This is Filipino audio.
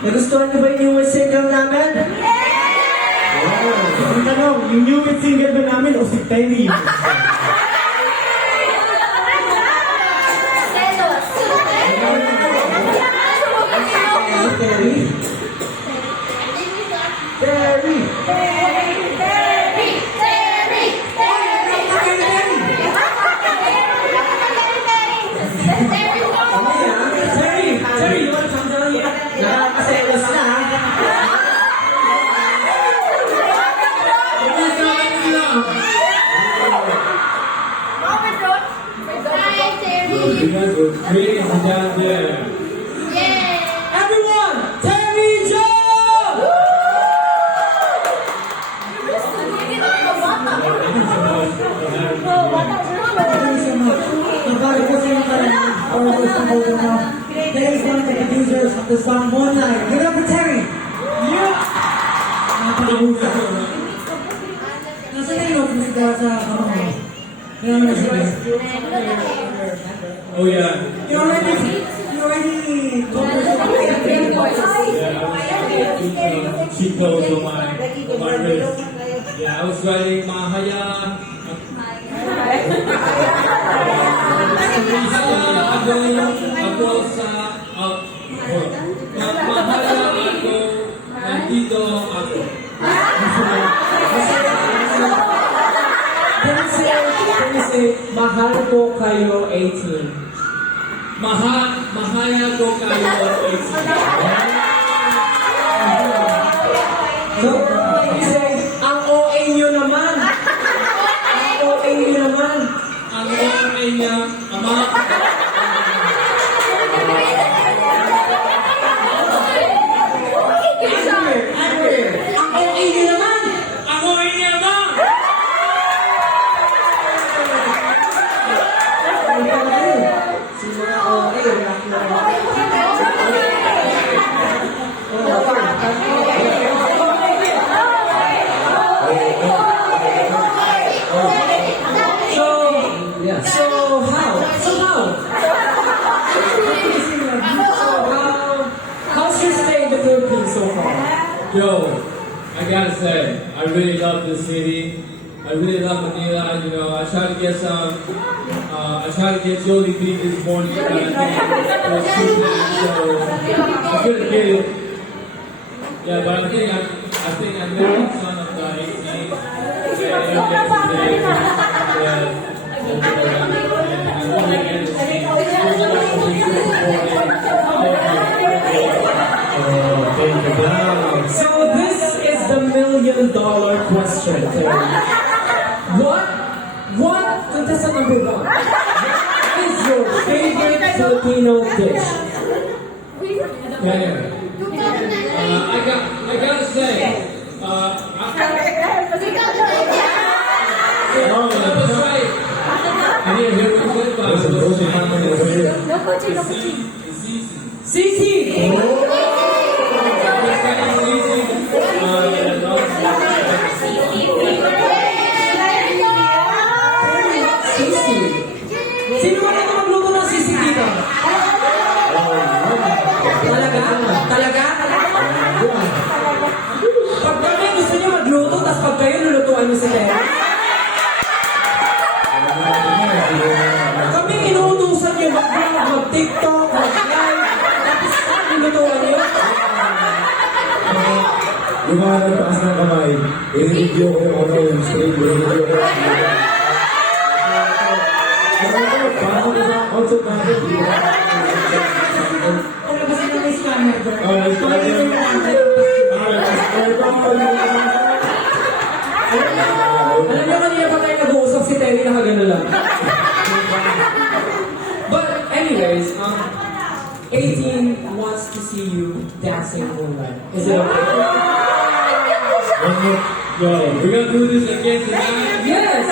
Nagustuhan niyo ba yung newest single namin? Wow. Ang tanong, yung newest single ba namin o si Penny? Terry? Terry! Terry, yun, sandali yan. Nakakaselos na, ha? Because we're crazy down there. Everyone, Terry Joe! Nagkari po sa mga always na hold them up. Terry is one of the producers of the song Moonlight. Give it up for Terry! Yeah! Napakabusa. Nasa na yung musika sa kamay? Yung ano siya? Oh yeah. You already covered She told my wrist. Yeah, I was writing Mahaya. Ako sa Mahaya ako, nandito ako. Can you say, mahal ko kayo 18? Mahaya ko kayo. So, can you say, ang OA nyo naman? Ang OA nyo naman? Ang OA niya, ama. Angry! Ang OA nyo naman? Ang OA niya, ama. Sino na OA? So how's your stay in the Philippines so far? Yo, I gotta say, I really love this city. I really love Manila. You know, I tried to get some. I tried to get Jolie Beat this morning, but I think it was too bad, so I couldn't get it. Yeah, but I think I met the son of the 18th. So this is the $1 million question, Terry. What contestant number 1? What is your favorite Filipino dish? Yeah. I gotta say, that's right. I didn't hear what you said about it. Sisi! Sisi! Sino ba naman magluto ng sisi dito? Talaga? Talaga? Pag kami gusto niyo magluto, tapos pag kayo lulutuan niyo si Terry? Kami inuutusan niyo mag-vlog, mag-TikTok, mag-live, tapos lulutuan niyo? Yung mga nagtaas ng kamay, i-review ko yung ano yung stream, i-review ko yung parang ko sa concert natin, di ba? Wala kasi na may scammer, bro. Alam niyo kanina pa tayo nag-uusap si Terry na kagano lang. But anyways, 18 wants to see you dancing Moonlight. Is it okay? Yo, we're gonna do this again tonight. Yes!